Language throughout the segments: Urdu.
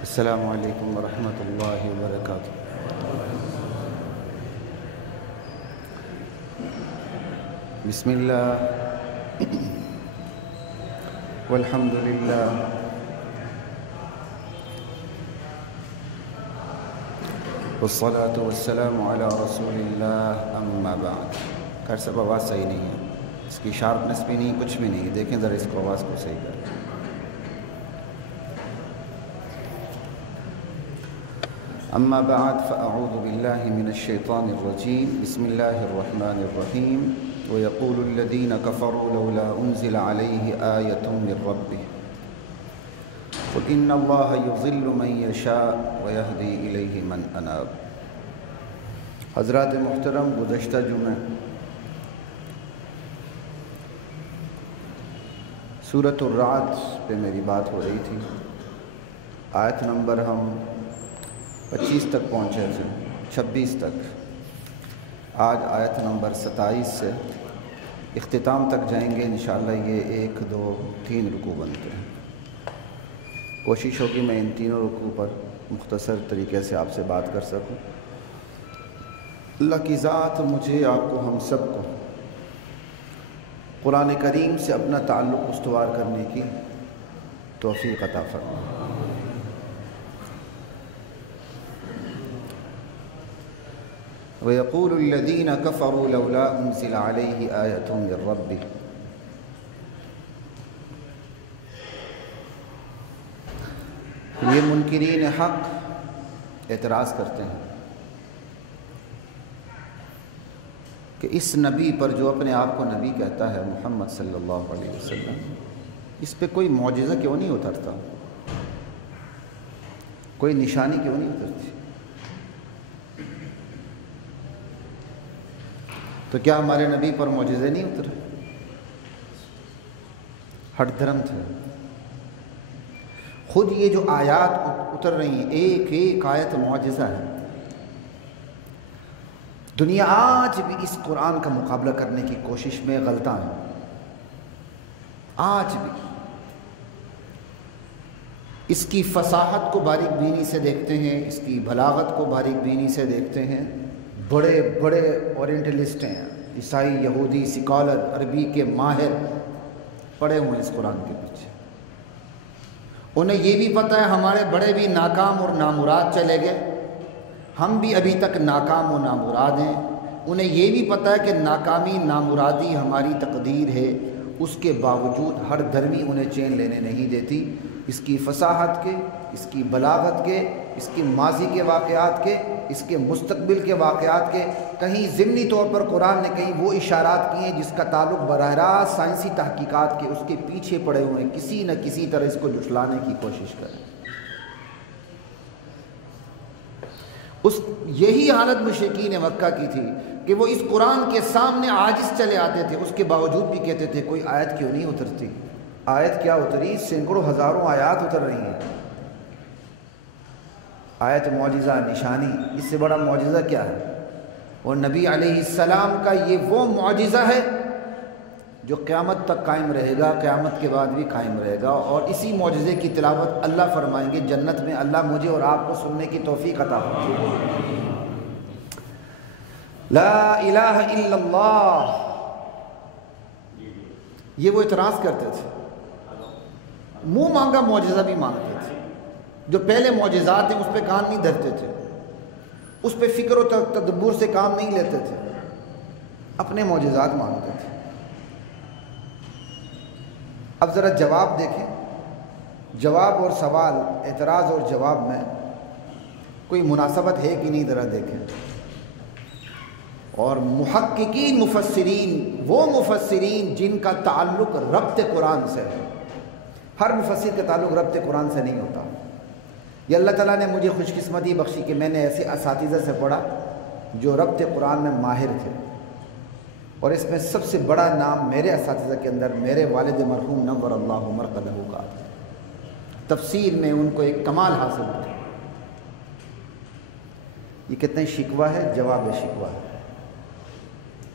السلام علیکم ورحمۃ اللہ وبرکاتہ۔ بسم اللہ والحمد للہ والصلاة والسلام علی رسول اللہ، اما بعد۔ خیر صاحب آواز صحیح نہیں ہے، اس کی شارپنس بھی نہیں، کچھ بھی نہیں، دیکھیں ذرا اس کو، آواز کو صحیح کریں۔ اما بعد فاعوذ باللہ من الشیطان الرجیم، بسم اللہ الرحمن الرحیم۔ وَيَقُولُ الَّذِينَ كَفَرُوا لَوْلَا أُنزِلَ عَلَيْهِ آيَةٌ مِّن رَّبِّهِ قُلْ إِنَّ اللَّهَ يُضِلُّ مَن يَشَاءُ وَيَهْدِي إِلَيْهِ مَنْ أَنَابَ۔ حضرات محترم، گزشتہ جمعہ سورۃ الرعد پہ میری بات ہو رہی تھی، آیت نمبر ہم 25 تک پہنچے تھے، 26 تک۔ آج آیت نمبر 27 سے اختتام تک جائیں گے انشاءاللہ۔ یہ 1 2 3 رکوع بنتے ہیں۔ کوشش ہوگی میں ان تینوں رکوع پر مختصر طریقے سے آپ سے بات کر سکوں۔ اللہ کی ذات مجھے، آپ کو، ہم سب کو قرآن کریم سے اپنا تعلق استوار کرنے کی توفیق عطا فرمائے۔ وَيَقُولُ الَّذِينَ كَفَرُوا لَوْلَا أُنزِلَ عَلَيْهِ آيَةٌ مِّن رَّبِّهِ۔ یہ منکرین حق اعتراض کرتے ہیں کہ اس نبی پر، جو اپنے آپ کو نبی کہتا ہے، محمد صلی اللہ علیہ وسلم، اس پہ کوئی معجزہ کیوں نہیں اترتا، کوئی نشانی کیوں نہیں اترتی؟ تو کیا ہمارے نبی پر معجزے نہیں اترے؟ ہٹ دھرم تھے۔ خود یہ جو آیات اتر رہی ہیں، ایک ایک آیت معجزہ ہے۔ دنیا آج بھی اس قرآن کا مقابلہ کرنے کی کوشش میں غلطاں ہے، آج بھی اس کی فصاحت کو باریک بینی سے دیکھتے ہیں، اس کی بلاغت کو باریک بینی سے دیکھتے ہیں۔ بڑے بڑے اورینٹلسٹ ہیں، عیسائی، یہودی، سکالر، عربی کے ماہر پڑے ہوئے اس قرآن کے پیچھے۔ انہیں یہ بھی پتہ ہے ہمارے بڑے بھی ناکام اور نامراد چلے گئے، ہم بھی ابھی تک ناکام و نامراد ہیں۔ انہیں یہ بھی پتہ ہے کہ ناکامی، نامرادی ہماری تقدیر ہے، اس کے باوجود ہر دھرمی انہیں چین لینے نہیں دیتی۔ اس کی فصاحت کے، اس کی بلاغت کے، اس کی ماضی کے واقعات کے، اس کے مستقبل کے واقعات کے، کہیں ضمنی طور پر قرآن نے کہیں وہ اشارات کیے ہیں جس کا تعلق براہ راست سائنسی تحقیقات کے، اس کے پیچھے پڑے ہوئے ہیں، کسی نہ کسی طرح اس کو جھٹلانے کی کوشش کریں۔ یہی حالت مشرکین مکہ کی تھی کہ وہ اس قرآن کے سامنے عاجز چلے آتے تھے، اس کے باوجود بھی کہتے تھے کوئی آیت کیوں نہیں اترتی؟ آیت کیا اتری؟ سینکڑوں ہزاروں آیات اتر رہی ہیں۔ آیت معجزہ، نشانی، اس سے بڑا معجزہ کیا ہے؟ اور نبی علیہ السلام کا یہ وہ معجزہ ہے جو قیامت تک قائم رہے گا، قیامت کے بعد بھی قائم رہے گا۔ اور اسی معجزے کی تلاوت اللہ فرمائیں گے جنت میں۔ اللہ مجھے اور آپ کو سننے کی توفیق عطا فرمائے۔ لا الہ الا اللہ، یہ وہ اعتراض کرتے تھے، منہ مانگا معجزہ بھی مانگتے تھے۔ جو پہلے معجزات ہیں اس پہ کان نہیں دھرتے تھے، اس پہ فکر و تدبر سے کام نہیں لیتے تھے، اپنے معجزات مانگتے تھے۔ اب ذرا جواب دیکھیں، جواب اور سوال، اعتراض اور جواب میں کوئی مناسبت ہے کہ نہیں، ذرا دیکھیں۔ اور محققین، مفسرین، وہ مفسرین جن کا تعلق ربط قرآن سے ہے، ہر مفسر کا تعلق ربط قرآن سے نہیں ہوتا۔ یہ اللہ تعالیٰ نے مجھے خوش قسمتی بخشی کہ میں نے ایسے اساتذہ سے پڑھا جو ربط قرآن میں ماہر تھے، اور اس میں سب سے بڑا نام میرے اساتذہ کے اندر میرے والد مرحوم نور اللہ مرقدہ کا۔ تفسیر میں ان کو ایک کمال حاصل ہوا۔ یہ کتنے شکوہ ہے، جواب شکوہ ہے۔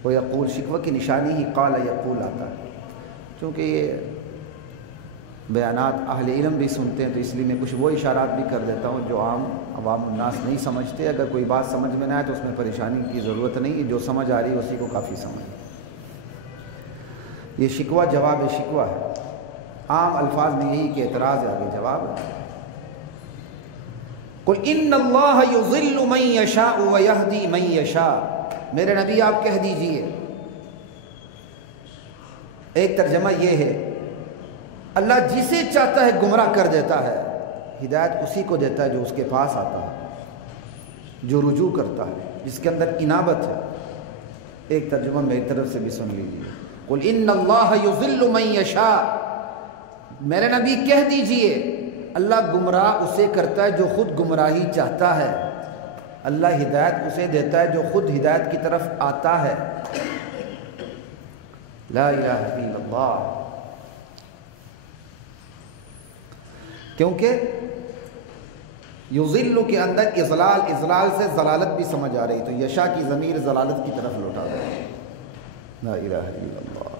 وہ یقول، شکوہ کی نشانی ہی قال یقول آتا ہے، چونکہ بیانات اہل علم بھی سنتے ہیں، تو اس لیے میں کچھ وہ اشارات بھی کر دیتا ہوں جو عام عوام الناس نہیں سمجھتے۔ اگر کوئی بات سمجھ میں نہ آئے تو اس میں پریشانی کی ضرورت نہیں ہے، جو سمجھ آ رہی ہے اسی کو کافی سمجھ۔ یہ شکوہ جواب شکوہ ہے، عام الفاظ میں یہی کہ اعتراض ہے، آگے جواب ہے۔ قل ان اللہ یضل من یشاء ویہدی من یشاء، میرے نبی آپ کہہ دیجئے، ایک ترجمہ یہ ہے اللہ جسے چاہتا ہے گمراہ کر دیتا ہے، ہدایت اسی کو دیتا ہے جو اس کے پاس آتا ہے، جو رجوع کرتا ہے، جس کے اندر انابت ہے۔ ایک ترجمہ میری طرف سے بھی سن لیجیے، قل ان اللہ یضل من یشاء، میرے نبی کہہ دیجئے اللہ گمراہ اسے کرتا ہے جو خود گمراہی چاہتا ہے، اللہ ہدایت اسے دیتا ہے جو خود ہدایت کی طرف آتا ہے۔ لا الہ الا اللہ، کیونکہ یضل کے اندر اضلال سے ضلالت بھی سمجھ آ رہی، تو یشاء کی ضمیر ضلالت کی طرف لوٹا ہے۔ لا الہ الا اللہ،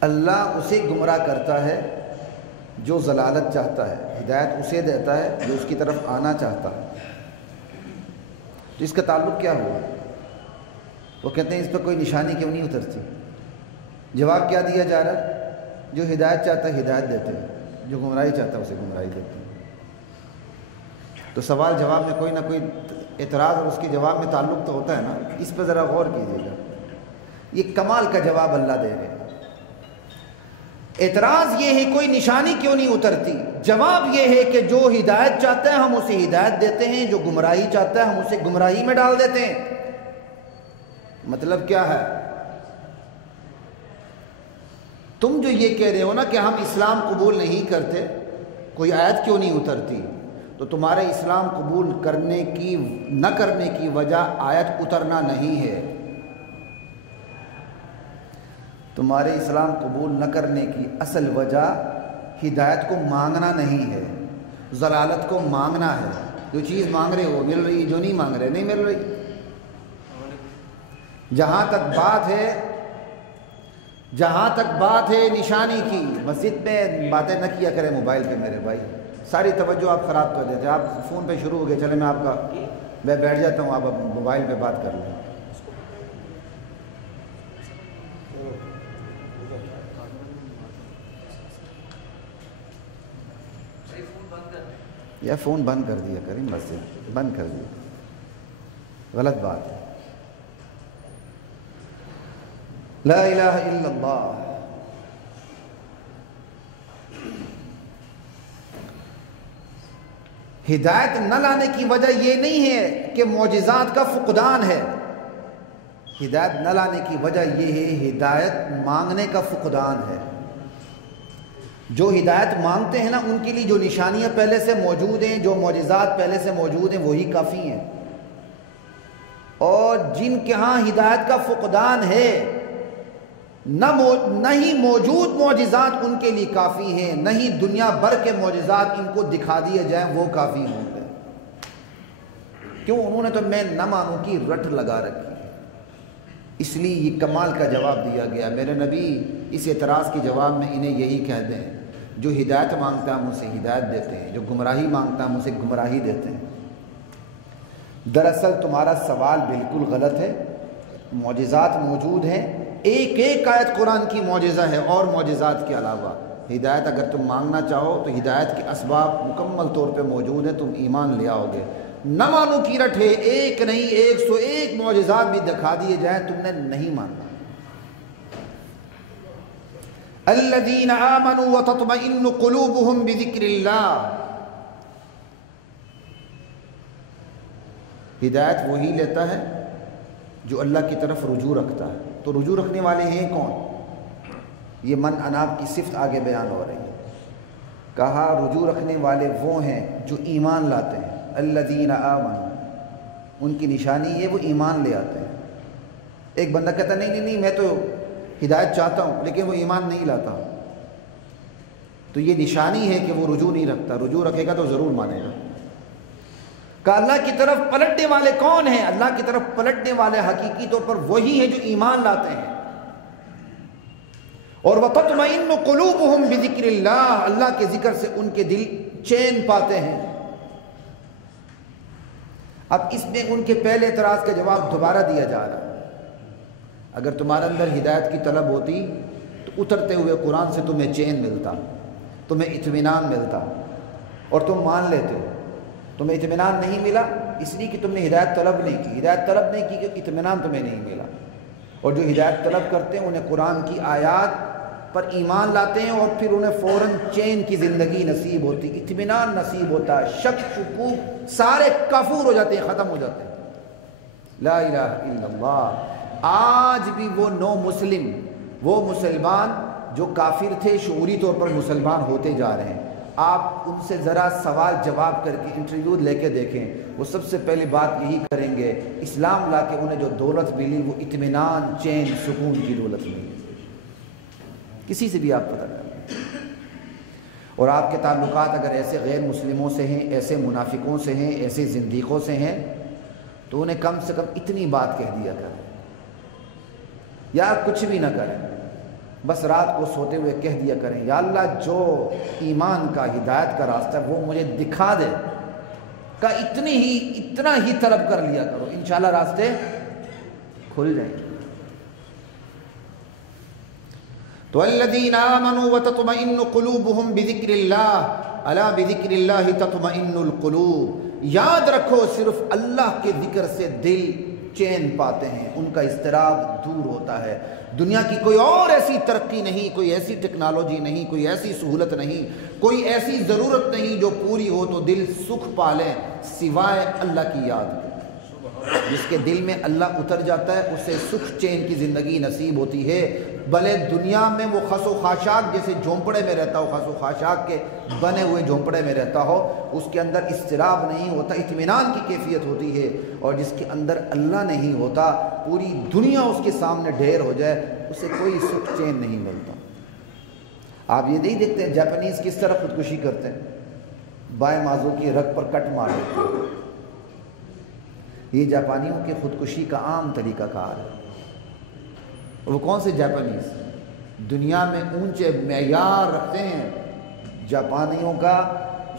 اللہ اسے گمراہ کرتا ہے جو ضلالت چاہتا ہے، ہدایت اسے دیتا ہے جو اس کی طرف آنا چاہتا ہے۔ تو اس کا تعلق کیا ہوا؟ وہ کہتے ہیں اس پہ کوئی نشانی کیوں نہیں اترتی؟ جواب کیا دیا جا رہا ہے؟ جو ہدایت چاہتا ہے ہدایت دیتے ہیں، جو گمراہی چاہتا ہے اسے گمراہی دیتے ہیں۔ تو سوال جواب میں کوئی نہ کوئی اعتراض اور اس کے جواب میں تعلق تو ہوتا ہے نا، اس پہ ذرا غور کیجیے گا۔ یہ کمال کا جواب اللہ دے رہے ہیں۔ اعتراض یہ ہے کوئی نشانی کیوں نہیں اترتی، جواب یہ ہے کہ جو ہدایت چاہتا ہے ہم اسے ہدایت دیتے ہیں، جو گمراہی چاہتا ہے ہم اسے گمراہی میں ڈال دیتے ہیں۔ مطلب کیا ہے؟ تم جو یہ کہہ رہے ہو نا کہ ہم اسلام قبول نہیں کرتے، کوئی آیت کیوں نہیں اترتی، تو تمہارے اسلام قبول نہ کرنے کی وجہ آیت اترنا نہیں ہے، تمہارے اسلام قبول نہ کرنے کی اصل وجہ ہدایت کو مانگنا نہیں ہے، ضلالت کو مانگنا ہے۔ جو چیز مانگ رہے ہو مل رہی، جو نہیں مانگ رہے نہیں مل رہی۔ جہاں تک بات ہے نشانی کی، مسجد میں باتیں نہ کیا کریں موبائل پہ میرے بھائی، ساری توجہ آپ خراب کر دیتے ہیں۔ آپ فون پہ شروع ہو گئے، چلے میں بیٹھ جاتا ہوں، آپ اب موبائل پہ بات کر لیں۔ یا فون بند کر دیا کریں، مسجد بند کر دیا، غلط بات ہے۔ لا الہ الا اللہ۔ ہدایت نہ لانے کی وجہ یہ نہیں ہے کہ معجزات کا فقدان ہے، ہدایت نہ لانے کی وجہ یہ ہے ہدایت مانگنے کا فقدان ہے۔ جو ہدایت مانگتے ہیں نا ان کے لیے جو نشانیاں پہلے سے موجود ہیں، جو معجزات پہلے سے موجود ہیں وہی کافی ہیں، اور جن کے ہاں ہدایت کا فقدان ہے نہ ہی موجود معجزات ان کے لیے کافی ہیں، نہ ہی دنیا بھر کے معجزات ان کو دکھا دیے جائیں وہ کافی ہوں گے۔ کیوں؟ انہوں نے تو میں نہ مانوں کی رٹ لگا رکھی ہے، اس لیے یہ کمال کا جواب دیا گیا۔ میرے نبی اس اعتراض کے جواب میں انہیں یہی کہہ دیں، جو ہدایت مانگتا ہے ہم اسے ہدایت دیتے ہیں، جو گمراہی مانگتا ہے ہم اسے گمراہی دیتے ہیں۔ دراصل تمہارا سوال بالکل غلط ہے، معجزات موجود ہیں، ایک ایک آیت قرآن کی معجزہ ہے، اور معجزات کے علاوہ ہدایت اگر تم مانگنا چاہو تو ہدایت کے اسباب مکمل طور پہ موجود ہیں، تم ایمان لے آؤ گے۔ نہ مانو کی رٹ ہے، ایک نہیں 101 معجزات بھی دکھا دیے جائیں تم نے نہیں ماننا۔ الذین آمنوا وتطمئن قلوبهم بذکر اللہ، ہدایت وہی لیتا ہے جو اللہ کی طرف رجوع رکھتا ہے۔ تو رجوع رکھنے والے ہیں کون؟ یہ من اناب کی صفت آگے بیان ہو رہی ہے۔ کہا رجوع رکھنے والے وہ ہیں جو ایمان لاتے ہیں، الذین آمنوا، ان کی نشانی ہے وہ ایمان لے آتے ہیں۔ ایک بندہ کہتا نہیں میں تو ہدایت چاہتا ہوں لیکن وہ ایمان نہیں لاتا، تو یہ نشانی ہے کہ وہ رجوع نہیں رکھتا، رجوع رکھے گا تو ضرور مانے گا۔ کہ اللہ کی طرف پلٹنے والے کون ہیں؟ اللہ کی طرف پلٹنے والے حقیقی طور پر وہی ہیں جو ایمان لاتے ہیں، اور وَتَطْمَئِنُّ قُلُوبُهُمْ بِذِكْرِ اللَّهِ، اللہ کے ذکر سے ان کے دل چین پاتے ہیں۔ اب اس میں ان کے پہلے اعتراض کا جواب دوبارہ دیا جا رہا ہے۔ اگر تمہارے اندر ہدایت کی طلب ہوتی تو اترتے ہوئے قرآن سے تمہیں چین ملتا، تمہیں اطمینان ملتا، اور تم مان لیتے ہو۔ تمہیں اطمینان نہیں ملا اس لیے کہ تم نے ہدایت طلب نہیں کی، ہدایت طلب نہیں کی کہ اطمینان تمہیں نہیں ملا۔ اور جو ہدایت طلب کرتے ہیں انہیں قرآن کی آیات پر ایمان لاتے ہیں اور پھر انہیں فوراً چین کی زندگی نصیب ہوتی، اطمینان نصیب ہوتا ہے، شک شکوک سارے کافور ہو جاتے ہیں، ختم ہو جاتے ہیں۔ لا الہ الا اللہ۔ آج بھی وہ نو مسلم، وہ مسلمان جو کافر تھے شعوری طور پر مسلمان ہوتے جا رہے ہیں، آپ ان سے ذرا سوال جواب کر کے انٹرویو لے کے دیکھیں، وہ سب سے پہلی بات یہی کریں گے، اسلام لا کے انہیں جو دولت ملی وہ اطمینان، چین، سکون کی دولت ملی۔ کسی سے بھی آپ پتہ کریں، اور آپ کے تعلقات اگر ایسے غیر مسلموں سے ہیں، ایسے منافقوں سے ہیں، ایسے زندیقوں سے ہیں، تو انہیں کم سے کم اتنی بات کہہ دیا کریں، یا کچھ بھی نہ کریں، بس رات کو سوتے ہوئے کہہ دیا کریں، یا اللہ جو ایمان کا، ہدایت کا راستہ ہے وہ مجھے دکھا دے، کا اتنا ہی طلب کر لیا کرو، انشاءاللہ راستے کھل جائیں گے۔ تو الذین آمنوا وتطمئن قلوبهم بذکر اللہ، الا بذکر اللہ تطمئن القلوب۔ یاد رکھو صرف اللہ کے ذکر سے دل چین پاتے ہیں، ان کا اضطراب دور ہوتا ہے۔ دنیا کی کوئی اور ایسی ترقی نہیں، کوئی ایسی ٹیکنالوجی نہیں، کوئی ایسی سہولت نہیں، کوئی ایسی ضرورت نہیں جو پوری ہو تو دل سکھ پالے سوائے اللہ کی یاد کے۔ جس کے دل میں اللہ اتر جاتا ہے اسے سکھ چین کی زندگی نصیب ہوتی ہے، بھلے دنیا میں وہ خس و خاشاک جیسے جھونپڑے میں رہتا ہو، خس و خاشاک کے بنے ہوئے جھونپڑے میں رہتا ہو، اس کے اندر اضطراب نہیں ہوتا، اطمینان کی کیفیت ہوتی ہے۔ اور جس کے اندر اللہ نہیں ہوتا، پوری دنیا اس کے سامنے ڈھیر ہو جائے، اسے کوئی سکھ چین نہیں ملتا۔ آپ یہ نہیں دیکھتے ہیں جاپانیز کس طرح خودکشی کرتے ہیں، بائیں بازو کی رگ پر کٹ مار دیتے ہیں۔ یہ جاپانیوں کے خودکشی کا عام طریقہ کار ہے۔ وہ کون سے جاپانیز دنیا میں اونچے معیار رکھتے ہیں، جاپانیوں کا،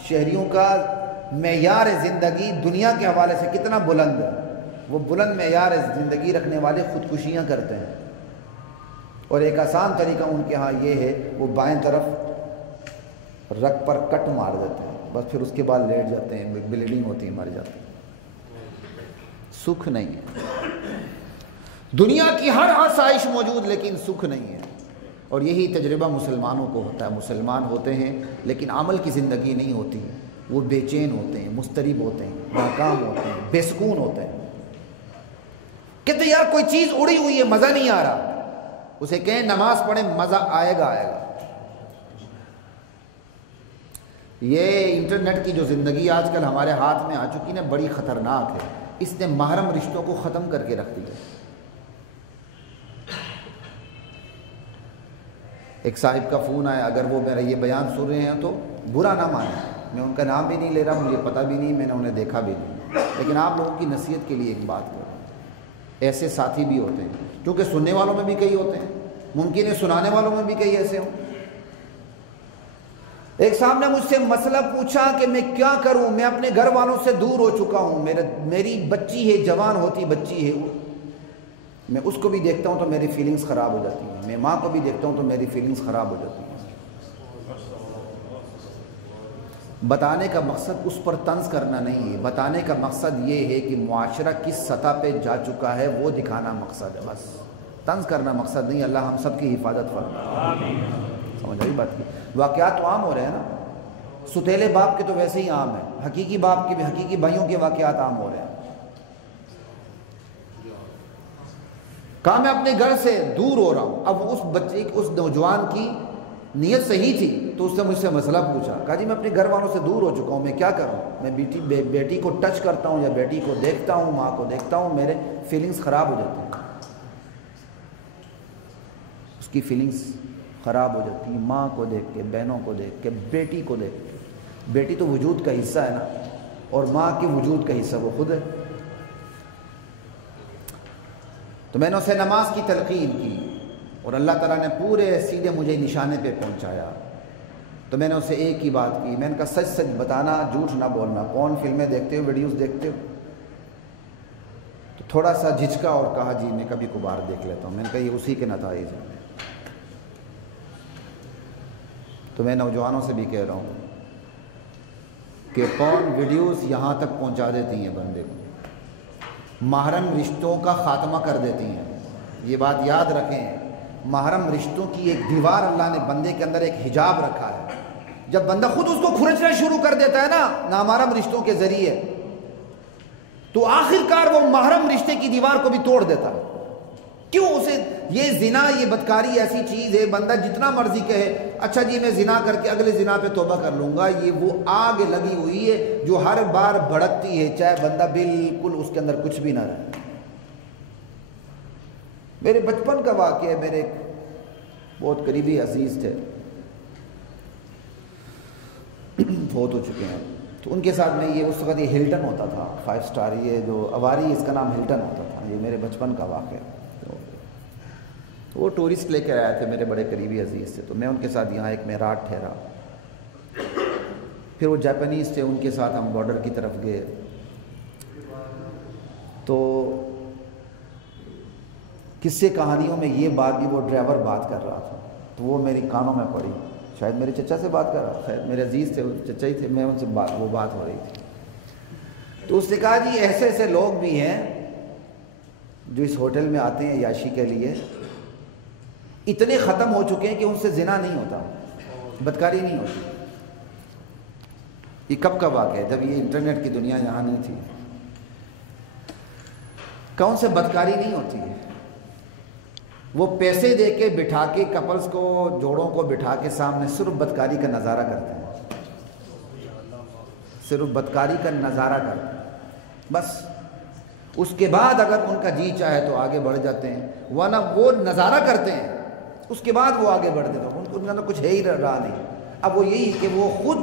شہریوں کا معیار زندگی دنیا کے حوالے سے کتنا بلند ہے، وہ بلند معیار زندگی رکھنے والے خودکشیاں کرتے ہیں۔ اور ایک آسان طریقہ ان کے ہاں یہ ہے، وہ بائیں طرف رگ پر کٹ مار دیتے ہیں، بس پھر اس کے بعد لیٹ جاتے ہیں، بلیڈنگ ہوتی ہے، مر جاتے ہیں۔ سکھ نہیں ہے، دنیا کی ہر آسائش موجود لیکن سکھ نہیں ہے۔ اور یہی تجربہ مسلمانوں کو ہوتا ہے، مسلمان ہوتے ہیں لیکن عمل کی زندگی نہیں ہوتی، وہ بے چین ہوتے ہیں، مضطرب ہوتے ہیں، ناکام ہوتے ہیں، بے سکون ہوتے ہیں۔ کہتے یار کوئی چیز اڑی ہوئی ہے، مزہ نہیں آ رہا، اسے کہیں نماز پڑھیں، مزہ آئے گا آئے گا۔ یہ انٹرنیٹ کی جو زندگی آج کل ہمارے ہاتھ میں آ چکی نا، بڑی خطرناک ہے، اس نے محرم رشتوں کو ختم کر کے رکھ دیا۔ ایک صاحب کا فون آیا، اگر وہ میرا یہ بیان سن رہے ہیں تو برا نہ مانیں، میں ان کا نام بھی نہیں لے رہا، مجھے پتہ بھی نہیں، میں نے انہیں دیکھا بھی نہیں، لیکن آپ لوگوں کی نصیحت کے لیے ایک بات کروں، ایسے ساتھی بھی ہوتے ہیں، کیونکہ سننے والوں میں بھی کئی ہوتے ہیں، ممکن ہے سنانے والوں میں بھی کئی ایسے ہوں۔ ایک صاحب نے مجھ سے مسئلہ پوچھا کہ میں کیا کروں، میں اپنے گھر والوں سے دور ہو چکا ہوں، میری بچی ہے، جوان ہوتی بچی ہے، میں اس کو بھی دیکھتا ہوں تو میری فیلنگز خراب ہو جاتی ہیں، میں ماں کو بھی دیکھتا ہوں تو میری فیلنگز خراب ہو جاتی ہیں۔ بتانے کا مقصد اس پر طنز کرنا نہیں ہے، بتانے کا مقصد یہ ہے کہ معاشرہ کس سطح پہ جا چکا ہے وہ دکھانا مقصد ہے، بس طنز کرنا مقصد نہیں۔ اللہ ہم سب کی حفاظت فرمائے۔ سمجھ آئی بات کی؟ واقعات تو عام ہو رہے ہیں نا، ستیلے باپ کے تو ویسے ہی عام ہے، حقیقی باپ کے بھی، حقیقی بھائیوں کے واقعات عام ہو رہے ہیں۔ کہا میں اپنے گھر سے دور ہو رہا ہوں، اب اس بچے، اس نوجوان کی نیت صحیح تھی تو اس نے مجھ سے مسئلہ پوچھا، کہا جی میں اپنے گھر والوں سے دور ہو چکا ہوں، میں کیا کروں، میں بیٹی کو ٹچ کرتا ہوں یا بیٹی کو دیکھتا ہوں، ماں کو دیکھتا ہوں، میرے فیلنگز خراب ہو جاتے ہیں، اس کی فیلنگز خراب ہو جاتی ہیں، ماں کو دیکھ کے، بہنوں کو دیکھ کے، بیٹی کو دیکھ کے۔ بیٹی تو وجود کا حصہ ہے نا، اور ماں کے وجود کا حصہ وہ خود ہے۔ تو میں نے اسے نماز کی تلقین کی اور اللہ تعالیٰ نے پورے سیدھے مجھے نشانے پہ پہنچایا۔ تو میں نے اسے ایک ہی بات کی، میں نے کہا سچ سچ بتانا، جھوٹ نہ بولنا، کون فلمیں دیکھتے ہو، ویڈیوز دیکھتے ہو؟ تو تھوڑا سا جھجکا اور کہا جی میں کبھی کبھار دیکھ لیتا ہوں۔ میں نے کہا یہ اسی کے نتائج ہیں۔ تو میں نوجوانوں سے بھی کہہ رہا ہوں کہ پورن ویڈیوز یہاں تک پہنچا دیتی ہیں بندے کو، محرم رشتوں کا خاتمہ کر دیتی ہیں۔ یہ بات یاد رکھیں، محرم رشتوں کی ایک دیوار اللہ نے بندے کے اندر ایک حجاب رکھا ہے۔ جب بندہ خود اس کو کھرچنا شروع کر دیتا ہے نا نامحرم رشتوں کے ذریعے، تو آخر کار وہ محرم رشتے کی دیوار کو بھی توڑ دیتا ہے۔ کیوں؟ اسے یہ زنا، یہ بدکاری ایسی چیز ہے، بندہ جتنا مرضی کہے اچھا جی میں زنا کر کے اگلے زنا پہ توبہ کر لوں گا، یہ وہ آگ لگی ہوئی ہے جو ہر بار بھڑکتی ہے، چاہے بندہ بالکل اس کے اندر کچھ بھی نہ رہے۔ میرے بچپن کا واقعہ ہے، میرے بہت قریبی عزیز تھے، فوت ہو چکے ہیں، تو ان کے ساتھ میں یہ اس وقت یہ ہلٹن ہوتا تھا 5 اسٹار، یہ جو اواری اس کا نام ہلٹن ہوتا تھا، یہ میرے بچپن کا واقعہ۔ تو وہ ٹورسٹ لے کر آئے تھے، میرے بڑے قریبی عزیز تھے، تو میں ان کے ساتھ یہاں ایک معراج ٹھہرا، پھر وہ جاپانیز تھے، ان کے ساتھ ہم بارڈر کی طرف گئے، تو قصے کہانیوں میں یہ بات بھی وہ ڈرائیور بات کر رہا تھا، تو وہ میری کانوں میں پڑی، شاید میرے چچا سے بات کر رہا، خیر میرے عزیز تھے، چچا ہی تھے، میں ان سے وہ بات ہو رہی تھی۔ تو اس نے کہا جی ایسے ایسے لوگ بھی ہیں جو اس ہوٹل میں آتے ہیں عیاشی کے لیے، اتنے ختم ہو چکے ہیں کہ ان سے زنا نہیں ہوتا، بدکاری نہیں ہوتی۔ یہ کب کا واقعہ ہے؟ جب یہ انٹرنیٹ کی دنیا یہاں نہیں تھی۔ کون سے بدکاری نہیں ہوتی ہے؟ وہ پیسے دے کے بٹھا کے کپلز کو، جوڑوں کو بٹھا کے سامنے صرف بدکاری کا نظارہ کرتے ہیں، صرف بدکاری کا نظارہ کرتے ہیں، بس اس کے بعد اگر ان کا جی چاہے تو آگے بڑھ جاتے ہیں، ورنہ وہ نظارہ کرتے ہیں، اس کے بعد وہ آگے بڑھتے ہیں، ان کے اندر کچھ ہے ہی رہا نہیں۔ اب وہ یہی کہ وہ خود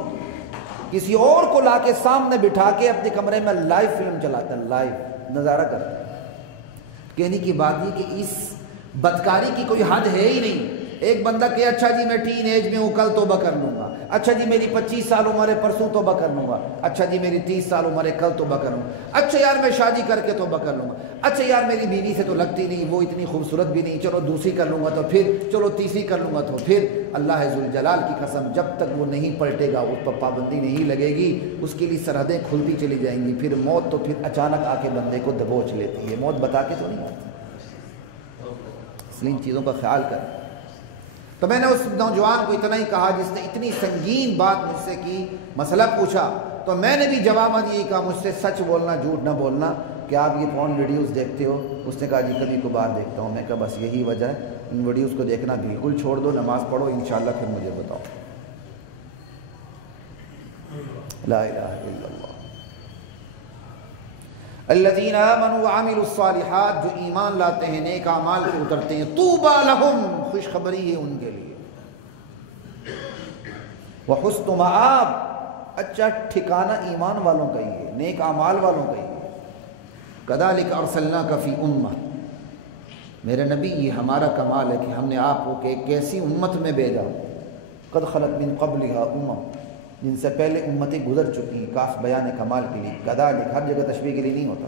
کسی اور کو لا کے سامنے بٹھا کے اپنے کمرے میں لائیو فلم چلاتے ہیں، لائیو نظارہ کرتے ہیں۔ کہنے کی بات یہ کہ اس بدکاری کی کوئی حد ہے ہی نہیں۔ ایک بندہ کہ اچھا جی میں ٹین ایج میں ہوں، کل توبہ کر لوں گا، اچھا جی میری 25 سال عمر ہے، پرسوں توبہ کر لوں گا، اچھا جی میری 30 سال عمر ہے، کل توبہ کر لوں گا، اچھا یار میں شادی کر کے توبہ کر لوں گا، اچھا یار میری بیوی سے تو لگتی نہیں، وہ اتنی خوبصورت بھی نہیں، چلو دوسری کر لوں گا، تو پھر چلو تیسری کر لوں گا، تو پھر اللہ ذوالجلال کی قسم جب تک وہ نہیں پلٹے گا، اس پر پابندی نہیں لگے گی، اس کے لیے سرحدیں کھلتی چلی جائیں گی، پھر موت تو پھر اچانک آ کے بندے کو دبوچ لیتی ہے، موت بتا کے تو نہیں آتی، اس لیے ان چیزوں کا خیال کر۔ تو میں نے اس نوجوان کو اتنا ہی کہا جس نے اتنی سنگین بات مجھ سے کی، مسئلہ پوچھا، تو میں نے بھی جواب یہی کہا مجھ سے سچ بولنا، جھوٹ نہ بولنا، کہ آپ یہ پورن ویڈیوز دیکھتے ہو؟ اس نے کہا جی کبھی کبھار دیکھتا ہوں۔ میں کہا بس یہی وجہ ہے، ان ویڈیوز کو دیکھنا بالکل چھوڑ دو، نماز پڑھو، انشاءاللہ پھر مجھے بتاؤ۔ لا الہ الا اللہ۔ الذین آمنوا وعملوا الصالحات، جو ایمان لاتے ہیں، نیک اعمال پہ اترتے ہیں، طوبی لہم، خوشخبری ہے ان کے لیے، وحسن مآب، اچھا ٹھکانہ ایمان والوں کا ہی ہے، نیک اعمال والوں کا ہی ہے۔ کذالک ارسلناک فی امہ، میرے نبی یہ ہمارا کمال ہے کہ ہم نے آپ کو ایک ایسی امت میں بھیجا، قد خلت من قبلھا امم، جن سے پہلے امتیں گزر چکی ہیں، کاف بیان کمال کے لیے۔ کذالک ہر جگہ تشبیہ کے لیے نہیں ہوتا،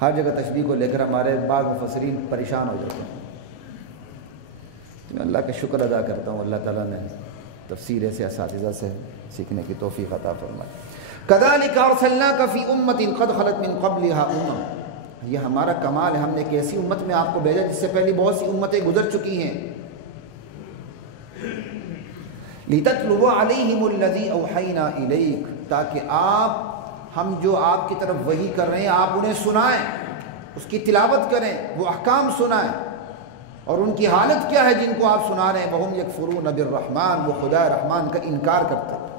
ہر جگہ تشبیہ کو لے کر ہمارے بعض مفسرین پریشان ہو جاتے ہیں۔ میں اللہ کا شکر ادا کرتا ہوں، اللہ تعالیٰ نے تفسیر ایسے اساتذہ سے سیکھنے کی توفیق عطا فرمائی۔ کذالک ارسلناک فی امۃ قد خلت من قبلھا امم، یہ ہمارا کمال ہے، ہم نے ایک ایسی امت میں آپ کو بھیجا جس سے پہلے بہت سی امتیں گزر چکی ہیں۔ لِتَتْلُوَ عَلَيْهِمُ الَّذِي أَوْحَيْنَا إِلَيْكَ، تاکہ ہم جو آپ کی طرف وحی کر رہے ہیں آپ انہیں سنائیں، اس کی تلاوت کریں، وہ احکام سنائیں، اور ان کی حالت کیا ہے جن کو آپ سنا رہے ہیں؟ وَهُمْ يَكْفُرُونَ بِالرَّحْمَنِ، وہ خدا رحمان کا انکار کرتے ہیں،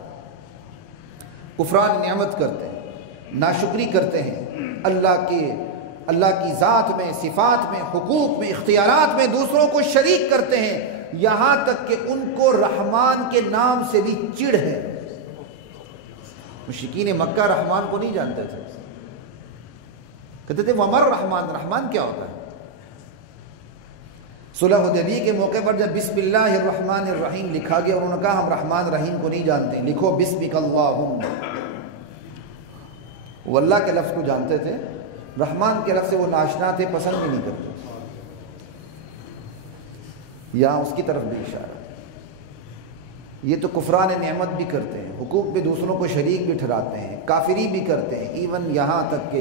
کفران نعمت کرتے ہیں، ناشکری کرتے ہیں، اللہ کی ذات میں، صفات میں، حقوق میں، اختیارات میں دوسروں کو شریک کرتے ہیں، یہاں تک کہ ان کو رحمان کے نام سے بھی چڑ ہے۔ مشرکین مکہ رحمان کو نہیں جانتے تھے، کہتے تھے ومر رحمان، رحمان کیا ہوتا ہے؟ صلح حدیبیہ کے موقع پر جب بسم اللہ الرحمن الرحیم لکھا گیا، انہوں نے کہا ہم رحمان رحیم کو نہیں جانتے، لکھو بسمک اللہم۔ وہ اللہ کے لفظ کو جانتے تھے، رحمان کے لفظ سے وہ ناشنا تھے، پسند بھی نہیں کرتے۔ یہاں اس کی طرف بھی اشارہ۔ یہ تو کفران نعمت بھی کرتے ہیں، حقوق پہ دوسروں کو شریک بھی ٹھہراتے ہیں، کافری بھی کرتے ہیں، ایون یہاں تک کہ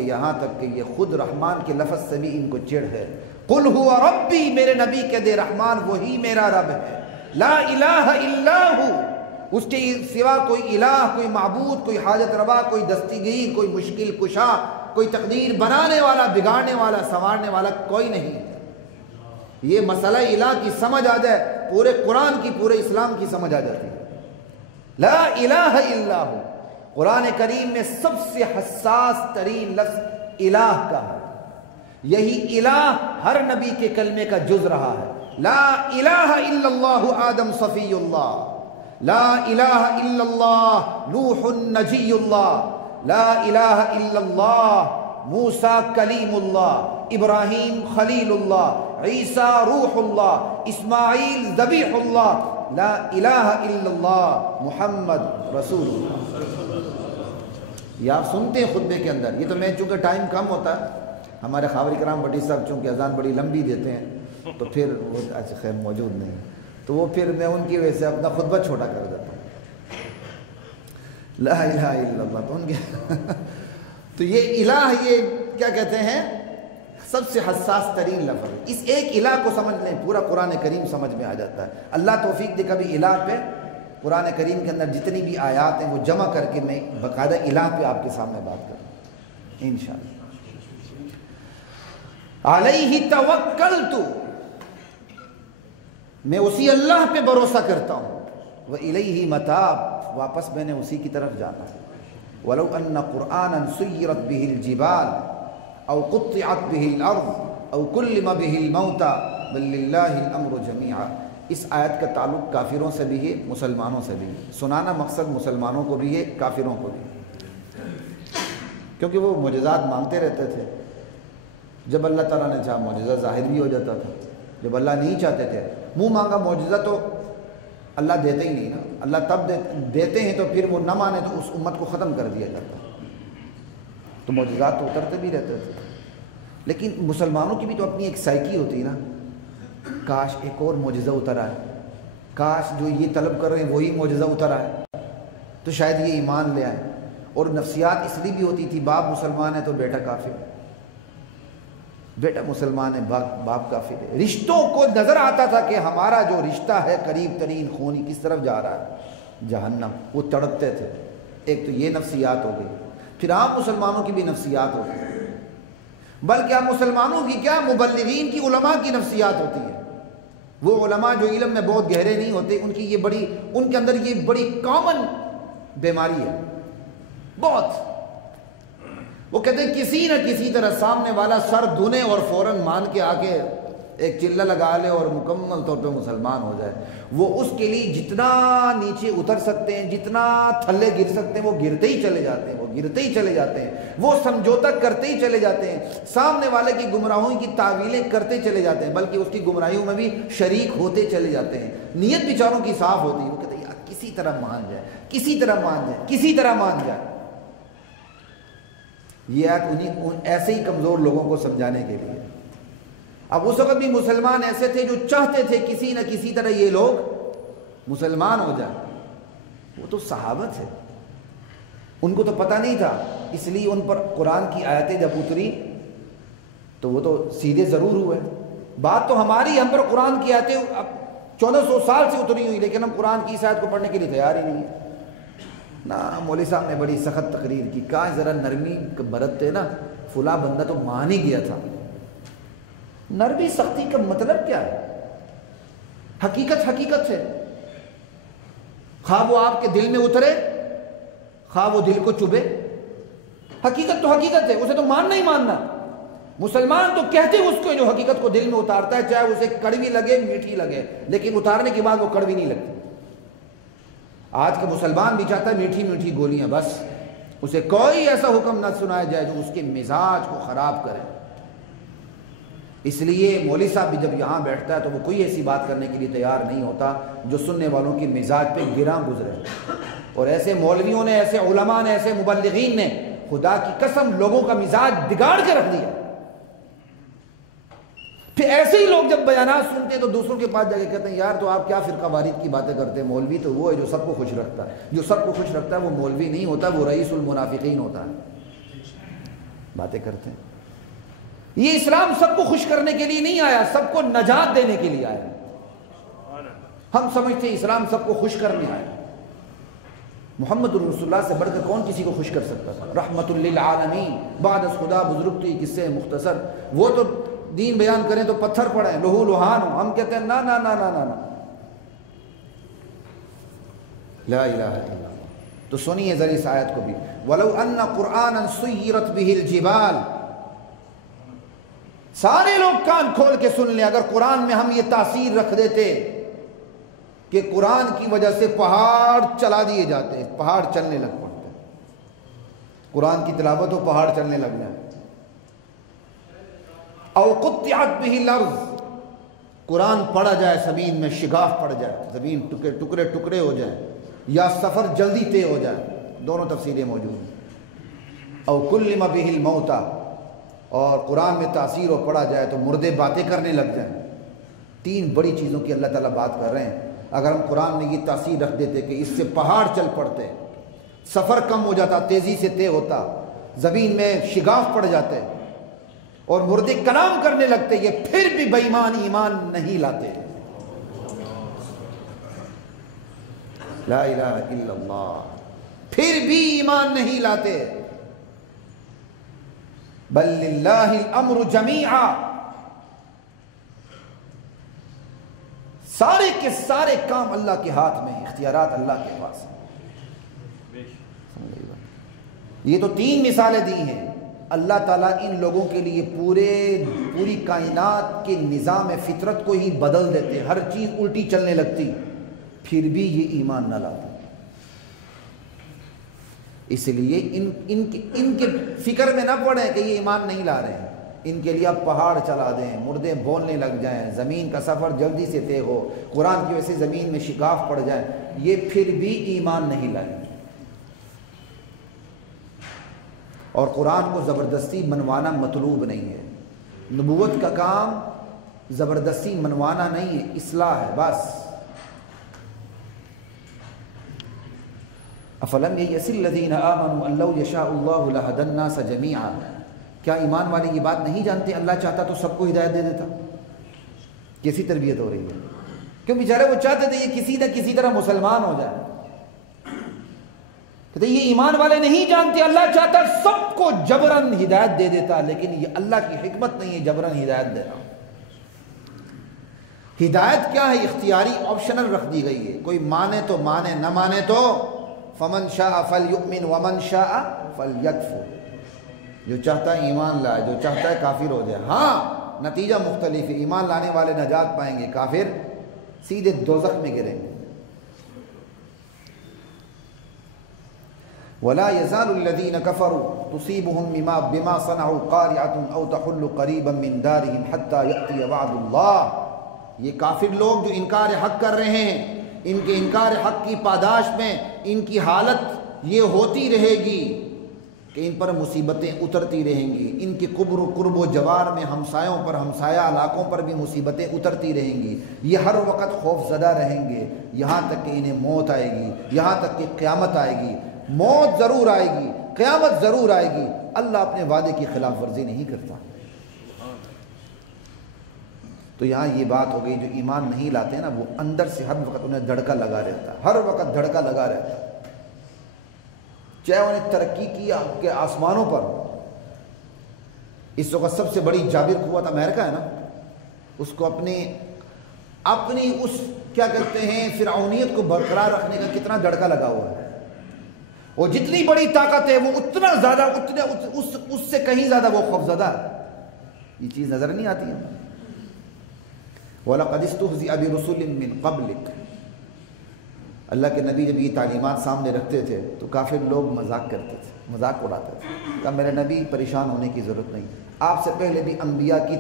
یہ خود رحمان کے لفظ سے بھی ان کو چڑ ہے۔ قل هو ربی، میرے نبی کہہ دے رحمان وہی میرا رب ہے، لا الہ الا ہو، اس کے سوا کوئی الہ، کوئی معبود، کوئی حاجت روا، کوئی دستگیر، کوئی مشکل کشا، کوئی تقدیر بنانے والا، بگاڑنے والا، سنوارنے والا کوئی نہیں۔ یہ مسئلہ الہ کی سمجھ آ جائے، پورے قرآن کی، پورے اسلام کی سمجھ آ جاتی ہے۔ لا الہ الا ہو، قرآن کریم میں سب سے حساس ترین لفظ الہ کا ہے، یہی الہ ہر نبی کے کلمے کا جز رہا ہے۔ لا الہ الا اللہ آدم صفی اللہ، لا الہ الا اللہ نوح نجی اللہ، لا الہ الا اللہ موسیٰ کلیم اللہ، ابراہیم خلیل اللہ، عیسیٰ روح اللہ، اسماعیل ذبیح اللہ، لا الہ الا اللہ محمد رسول اللہ۔ یہ آپ سنتے ہیں خطبے کے اندر۔ یہ تو میں چونکہ ٹائم کم ہوتا ہے، ہمارے خاوری کرام بٹی صاحب چونکہ اذان بڑی لمبی دیتے ہیں تو پھر وہ اچھا خیر موجود نہیں، تو وہ پھر میں ان کی وجہ سے اپنا خطبہ چھوٹا کر دیتا ہوں۔ لا الہ الا اللہ تو ان کے تو یہ الہ، یہ کیا کہتے ہیں، سب سے حساس ترین لفظ ہے۔ اس ایک الہ کو سمجھ لیں، پورا قرآن کریم سمجھ میں آ جاتا ہے۔ اللہ توفیق دے کبھی الہ پہ قرآن کریم کے اندر جتنی بھی آیات ہیں وہ جمع کر کے میں باقاعدہ الہ پہ آپ کے سامنے بات کروں انشاءاللہ۔ علیہ توکلت، میں اسی اللہ پہ بھروسہ کرتا ہوں، وإلیہ متاب، واپس میں نے اسی کی طرف جانا ہے۔ ولو ان قرآنا سیرت به الجبال او قطعت به الارض او کلم به الموتى بل للہ الامر جمیعا۔ اس آیت کا تعلق کافروں سے بھی ہے، مسلمانوں سے بھی ہے۔ سنانا مقصد مسلمانوں کو بھی ہے، کافروں کو بھی، کیونکہ وہ معجزات مانگتے رہتے تھے۔ جب اللہ تعالیٰ نے چاہا معجزہ ظاہر بھی ہو جاتا تھا، جب اللہ نہیں چاہتے تھے منہ مانگا معجزہ تو اللہ دیتے ہی نہیں نا۔ اللہ تب دیتے ہیں تو پھر وہ نہ مانے تو اس امت کو ختم کر دیا جاتا، تو معجزات تو اترتے بھی رہتے تھے۔ لیکن مسلمانوں کی بھی تو اپنی ایک سائیکی ہوتی ہے نا، کاش ایک اور معجزہ اتر آئے، کاش جو یہ طلب کر رہے ہیں وہی معجزہ اتر آئے تو شاید یہ ایمان لے آئے۔ اور نفسیات اس لیے بھی ہوتی تھی، باپ مسلمان ہے تو بیٹا کافر ہے، بیٹا مسلمان ہے باپ کافر ہے۔ رشتوں کو نظر آتا تھا کہ ہمارا جو رشتہ ہے قریب ترین خونی کس طرف جا رہا ہے، جہنم، وہ تڑپتے تھے۔ ایک تو یہ نفسیات ہو گئی، پھر عام مسلمانوں کی بھی نفسیات ہوتی ہے، بلکہ عام مسلمانوں کی کیا، مبلغین کی، علماء کی نفسیات ہوتی ہے۔ وہ علماء جو علم میں بہت گہرے نہیں ہوتے، ان کی یہ بڑی، ان کے اندر یہ بڑی کامن بیماری ہے بہت۔ وہ کہتے ہیں کسی نہ کسی طرح سامنے والا سر دھنے اور فوراً مان کے آ کے ایک چلہ لگا لے اور مکمل طور پہ مسلمان ہو جائے۔ وہ اس کے لیے جتنا نیچے اتر سکتے ہیں، جتنا تھلے گر سکتے ہیں، وہ گرتے ہی چلے جاتے ہیں، وہ گرتے ہی چلے جاتے ہیں، وہ سمجھوتا کرتے ہی چلے جاتے ہیں، سامنے والے کی گمراہوں کی تعویلیں کرتے چلے جاتے ہیں، بلکہ اس کی گمراہیوں میں بھی شریک ہوتے چلے جاتے ہیں۔ نیت بیچاروں کی صاف ہوتی ہے، وہ کہتے ہیں یار کسی طرح مان جائے، کسی طرح مان جائے، کسی طرح مان جائے۔ یہ آیت ایسے ہی کمزور لوگوں کو سمجھانے کے لیے۔ اب اس وقت بھی مسلمان ایسے تھے جو چاہتے تھے کسی نہ کسی طرح یہ لوگ مسلمان ہو جائیں، وہ تو صحابہ تھے، ان کو تو پتہ نہیں تھا، اس لیے ان پر قرآن کی آیتیں جب اتری تو وہ تو سیدھے ضرور ہوئے۔ بات تو ہماری، ہم پر قرآن کی آیتیں اب 1400 سال سے اتری ہوئی، لیکن ہم قرآن کی اس آیت کو پڑھنے کے لیے تیار ہی نہیں ہیں۔ نا مولوی صاحب نے بڑی سخت تقریر کی، کہا ذرا نرمی برتتے نا، فلاں بندہ تو مان ہی گیا تھا۔ نرمی سختی کا مطلب کیا ہے؟ حقیقت حقیقت ہے، خواہ وہ آپ کے دل میں اترے، خواہ وہ دل کو چبھے، حقیقت تو حقیقت ہے، اسے تو ماننا ہی ماننا۔ مسلمان تو کہتے ہیں اس کو جو حقیقت کو دل میں اتارتا ہے، چاہے اسے کڑوی لگے میٹھی لگے، لیکن اتارنے کے بعد وہ کڑوی نہیں لگتی۔ آج کا مسلمان بھی چاہتا ہے میٹھی میٹھی گولیاں، بس اسے کوئی ایسا حکم نہ سنایا جائے جو اس کے مزاج کو خراب کرے۔ اس لیے مولوی صاحب بھی جب یہاں بیٹھتا ہے تو وہ کوئی ایسی بات کرنے کے لیے تیار نہیں ہوتا جو سننے والوں کی مزاج پہ گراں گزرے. اور ایسے مولویوں نے، ایسے علماء نے، ایسے مبلغین نے خدا کی قسم لوگوں کا مزاج بگاڑ کے رکھ دیا. پھر ایسے ہی لوگ جب بیانات سنتے ہیں تو دوسروں کے پاس جا کے کہتے ہیں یار تو آپ کیا فرقہ واریت کی باتیں کرتے ہیں، مولوی تو وہ ہے جو سب کو خوش رکھتا ہے. جو سب کو خوش رکھتا ہے وہ مولوی نہیں ہوتا، وہ رئیس المنافقین ہوتا ہے. باتیں کرتے ہیں. یہ اسلام سب کو خوش کرنے کے لیے نہیں آیا، سب کو نجات دینے کے لیے آیا. ہم سمجھتے ہیں اسلام سب کو خوش کرنے آیا. محمد رسول اللہ سے بڑھ کر کون کسی کو خوش کر سکتا تھا؟ رحمت للعالمین، بعد از خدا بزرگ تو یہ قصے مختصر. وہ تو دین بیان کریں تو پتھر پڑیں، لہو لہان ہو. ہم کہتے ہیں نا نا نا نا نا نا، لا الہ الا اللہ. تو سنیے ذرا اس آیت کو بھی. وَلَوْ أَنَّ قُرْآنًا سُيِّرَتْ بِهِ الْجِبَالِ. سارے لوگ کان کھول کے سن لیں. اگر قرآن میں ہم یہ تاثیر رکھ دیتے کہ قرآن کی وجہ سے پہاڑ چلا دیے جاتے ہیں، پہاڑ چلنے لگ پڑتے ہیں. قرآن کی تلاوت ہو پہاڑ چلنے لگ جائیں. او قطعت به الارض، قرآن پڑھا جائے زمین میں شگاف پڑ جائے، زمین ٹکڑے ٹکڑے ہو جائے، یا سفر جلدی طے ہو جائے. دونوں تفسیریں موجود ہیں. او کلم به الموتى، اور قرآن میں تاثیر ہو پڑھا جائے تو مردے باتیں کرنے لگ جائیں. تین بڑی چیزوں کی اللہ تعالیٰ بات کر رہے ہیں. اگر ہم قرآن میں یہ تاثیر رکھ دیتے کہ اس سے پہاڑ چل پڑتے، سفر کم ہو جاتا، تیزی سے طے ہوتا، زمین میں شگاف پڑ جاتے اور مردے کلام کرنے لگتے، یہ پھر بھی بے ایمان ایمان نہیں لاتے. لا الہ الا اللہ، پھر بھی ایمان نہیں لاتے. بل للہ الامر جمیعا، سارے کے سارے کام اللہ کے ہاتھ میں، اختیارات اللہ کے پاس ہیں. یہ تو تین مثالیں دی ہیں. اللہ تعالیٰ ان لوگوں کے لیے پوری کائنات کے نظام فطرت کو ہی بدل دیتے، ہر چیز الٹی چلنے لگتی، پھر بھی یہ ایمان نہ لاتے. اس لیے ان کے فکر میں نہ پڑیں کہ یہ ایمان نہیں لا رہے ہیں. ان کے لیے آپ پہاڑ چلا دیں، مردے بولنے لگ جائیں، زمین کا سفر جلدی سے طے ہو، قرآن کی وجہ سے زمین میں شگاف پڑ جائے، یہ پھر بھی ایمان نہیں لائیں. اور قرآن کو زبردستی منوانا مطلوب نہیں ہے. نبوت کا کام زبردستی منوانا نہیں ہے، اصلاح ہے بس. افلم یئس الذین آمنوا ان لو یشاء اللہ لہدی الناس جمیعا. کیا ایمان والے یہ بات نہیں جانتے اللہ چاہتا تو سب کو ہدایت دے دیتا؟ کیسی تربیت ہو رہی ہے. کیوں بیچارے وہ چاہتے تھے یہ کسی نہ کسی طرح مسلمان ہو جائے. کہتے یہ ایمان والے نہیں جانتے اللہ چاہتا سب کو جبراً ہدایت دے دیتا، لیکن یہ اللہ کی حکمت نہیں ہے جبراً ہدایت دینا. ہدایت کیا ہے؟ اختیاری آپشنل رکھ دی گئی ہے. کوئی مانے تو مانے، نہ مانے تو فمن شاء فلیؤمن ومن شاء فلیکفر. جو چاہتا ہے ایمان لائے، جو چاہتا ہے کافر ہو جائے. ہاں نتیجہ مختلف ہے. ایمان لانے والے نجات پائیں گے، کافر سیدھے دوزخ میں گریں گے. وَلَا يَزَالُ الَّذِينَ كَفَرُوا تُصِيبُهُمْ بِمَا صَنَعُوا قَارِعَةٌ أَوْ تَحُلُّ قَرِيبًا مِّن دَارِهِمْ حَتَّى يَأْتِيَ وَعْدُ اللَّهِ. یہ کافر لوگ جو انکار حق کر رہے ہیں، ان کے انکار حق کی پاداش میں ان کی حالت یہ ہوتی رہے گی کہ ان پر مصیبتیں اترتی رہیں گی. ان کے قرب و جوار میں ہمسایوں پر، ہمسایہ علاقوں پر بھی مصیبتیں اترتی رہیں گی. یہ ہر وقت خوف زدہ رہیں گے یہاں تک کہ انہیں موت آئے گی، یہاں تک کہ قیامت آئے گی. موت ضرور آئے گی، قیامت ضرور آئے گی. اللہ اپنے وعدے کی خلاف ورزی نہیں کرتا. تو یہاں یہ بات ہو گئی جو ایمان نہیں لاتے ہیں نا، وہ اندر سے ہر وقت انہیں دھڑکا لگا رہتا ہے، ہر وقت دھڑکا لگا رہتا ہے. چاہے انہیں ترقی کی کہ آسمانوں پر. اس وقت سب سے بڑی جابر قوت امریکہ ہے نا، اس کو اپنی اس کیا کہتے ہیں فرعونیت کو برقرار رکھنے کا کتنا دھڑکا لگا ہوا ہے. وہ جتنی بڑی طاقت ہے وہ اتنا زیادہ اس سے کہیں زیادہ وہ خوفزدہ ہے. یہ چیز نظر نہیں آتی ہے. وَلَقَدِ اسْتُهْزِئَ بِرُسُلٍ مِّن قَبْلِكَ. اللہ کے نبی جب یہ تعلیمات سامنے رکھتے تھے تو کافر لوگ مذاق کرتے تھے، مذاق اڑاتے تھے. کہا میرے نبی پریشان ہونے کی ضرورت نہیں، آپ سے پہلے بھی انبیاء کی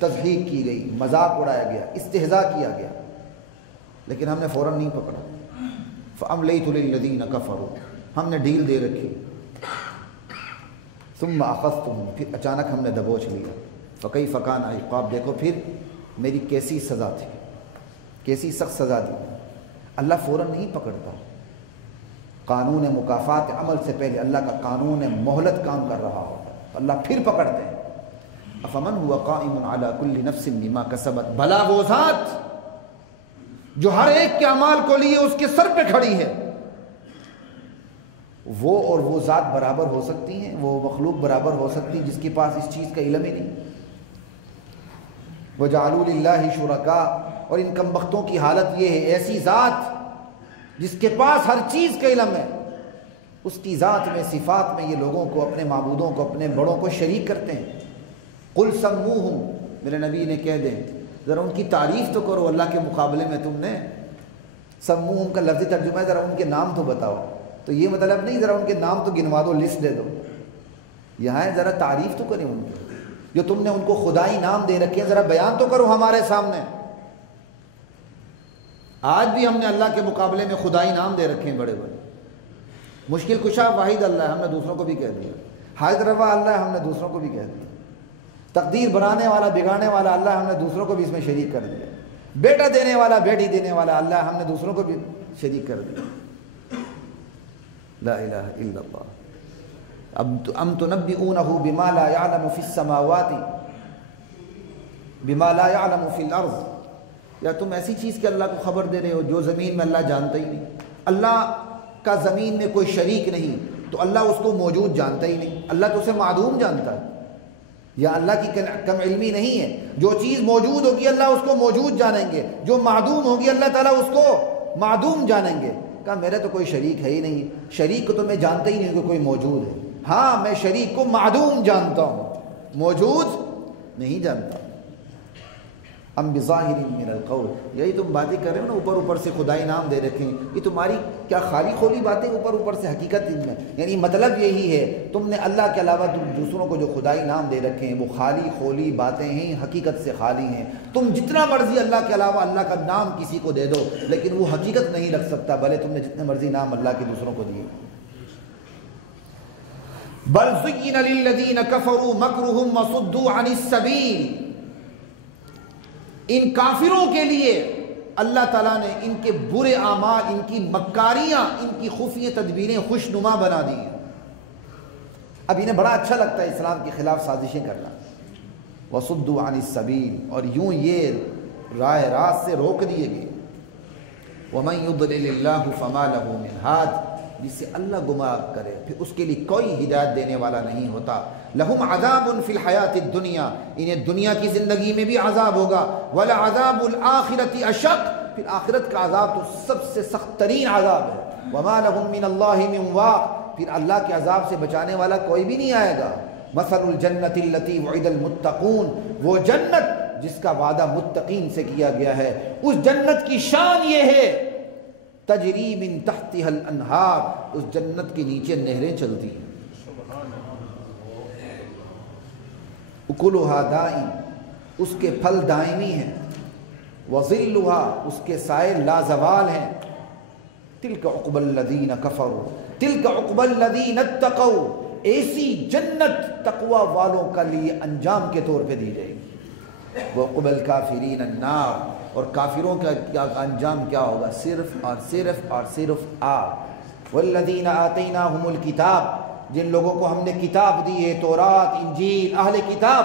تضحیک کی گئی، مذاق اڑایا گیا، استہزاء کیا گیا، لیکن ہم نے فوراً نہیں پکڑا۔ فَأَمْلَيْتُ لِلَّذِينَ كَفَرُوا، ہم نے ڈیل دے رکھی۔ ثُمَّ أَخَذْتُهُمْ، پھر اچانک ہم نے دبوچ لیا۔ فَكَيْفَ كَانَ عِقَابِ، دیکھو پھر میری کیسی سزا تھی، کیسی سخت سزا دی۔ اللہ فوراً نہیں پکڑتا، قانون مکافات عمل سے پہلے اللہ کا قانون مہلت کام کر رہا ہوتا ہے، اللہ پھر پکڑتے ہیں۔ افمن هو قائم على كل نفس بما كسبت، بھلا وہ ذات جو ہر ایک کے اعمال کو لیے اس کے سر پہ کھڑی ہے، وہ اور وہ ذات برابر ہو سکتی ہیں؟ وہ مخلوق برابر ہو سکتی ہے جس کے پاس اس چیز کا علم ہی نہیں؟ وَجَعَلُوا لِلَّهِ شُرَكَاءَ، اور ان کمبختوں کی حالت یہ ہے، ایسی ذات جس کے پاس ہر چیز کا علم ہے، اس کی ذات میں صفات میں یہ لوگوں کو، اپنے معبودوں کو، اپنے بڑوں کو شریک کرتے ہیں۔ قُلْ سَمُّوهُمْ، میرے نبی نے کہہ دیں ذرا ان کی تعریف تو کرو اللہ کے مقابلے میں تم نے۔ سموہم کا لفظی ترجمہ ہے ذرا ان کے نام تو بتاؤ، تو یہ مطلب نہیں ذرا ان کے نام تو گنوا دو، لسٹ دے دو، یہاں ہے ذرا تعریف تو کریں ان کی، جو تم نے ان کو خدائی نام دے رکھے ہیں ذرا بیان تو کرو ہمارے سامنے۔ آج بھی ہم نے اللہ کے مقابلے میں خدائی نام دے رکھے ہیں بڑے بڑے، مشکل کشا واحد اللہ ہے، ہم نے دوسروں کو بھی کہہ دیا، حاضر روا اللہ ہے، ہم نے دوسروں کو بھی کہہ دیا، تقدیر بنانے والا بگاڑنے والا اللہ، ہم نے دوسروں کو بھی اس میں شریک کر دیا، بیٹا دینے والا بیٹی دینے والا اللہ، ہم نے دوسروں کو بھی شریک کر دیا۔ لا الہ الا اللہ۔ ام تنبئونہ بما لا یعلم فی السماوات بما لا یعلم فی الارض، یا تم ایسی چیز کہ اللہ کو خبر دے رہے ہو جو زمین میں اللہ جانتا ہی نہیں؟ اللہ کا زمین میں کوئی شریک نہیں تو اللہ اس کو موجود جانتا ہی نہیں، اللہ تو اسے معدوم جانتا ہے، یا اللہ کی کم علمی نہیں ہے؟ جو چیز موجود ہوگی اللہ اس کو موجود جانیں گے، جو معدوم ہوگی اللہ تعالیٰ اس کو معدوم جانیں گے۔ کہا میرا تو کوئی شریک ہے ہی نہیں، شریک کو تو میں جانتا ہی نہیں کہ کوئی موجود ہے، ہاں میں شریک کو معدوم جانتا ہوں، موجود نہیں جانتا۔ ام بظاہر من القول، یہی تم باتیں کر رہے ہو نا، اوپر اوپر سے خدائی نام دے رکھیں، یہ تمہاری کیا خالی کھولی باتیں اوپر اوپر سے حقیقت ان میں، یعنی مطلب یہی ہے تم نے اللہ کے علاوہ دوسروں کو جو خدائی نام دے رکھے ہیں وہ خالی کھولی باتیں ہیں، حقیقت سے خالی ہیں۔ تم جتنا مرضی اللہ کے علاوہ اللہ کا نام کسی کو دے دو لیکن وہ حقیقت نہیں رکھ سکتا، بھلے تم نے جتنے مرضی نام اللہ کے دوسروں کو دیے۔ بل زین للذین کفروا مکرهم وصدوا عن السبیل، ان کافروں کے لیے اللہ تعالیٰ نے ان کے برے اعمال، ان کی مکاریاں، ان کی خفیہ تدبیریں خوشنما بنا دی ہیں۔ اب انہیں بڑا اچھا لگتا ہے اسلام کے خلاف سازشیں کرنا۔ وصدوا عن السبیل، اور یوں یہ راہ راست سے روک دیے گئے۔ ومن یضلل اللہ فما له من ہاد، جس سے اللہ گمراہ کرے پھر اس کے لیے کوئی ہدایت دینے والا نہیں ہوتا۔ لہم عذاب فی الحیات الدنیا، انہیں دنیا کی زندگی میں بھی عذاب ہوگا، ولعذاب الآخرۃ اشق، پھر آخرت کا عذاب تو سب سے سخت ترین عذاب ہے۔ وما لہم من اللہ من واق، پھر اللہ کے عذاب سے بچانے والا کوئی بھی نہیں آئے گا۔ مثل الجنۃ التی وعد المتقون، وہ جنت جس کا وعدہ متقین سے کیا گیا ہے، اس جنت کی شان یہ ہے تجری من تحتها الانہار، اس جنت کے نیچے نہریں چلتی ہیں۔ اکلھا دائم، اس کے پھل دائمی ہیں، وظلھا، اس کے سائے لازوال ہیں۔ تلک عقبی الذین کفروا، تلک عقبی الذین اتقوا، ایسی جنت تقوی والوں کا لیے انجام کے طور پہ دی جائے گی۔ وعقبی الکافرین النار، اور کافروں کا انجام کیا ہوگا؟ صرف اور صرف اور صرف آگ۔ والذین آتیناہم الکتاب، جن لوگوں کو ہم نے کتاب دی ہے، تورات، انجیل، اہل کتاب،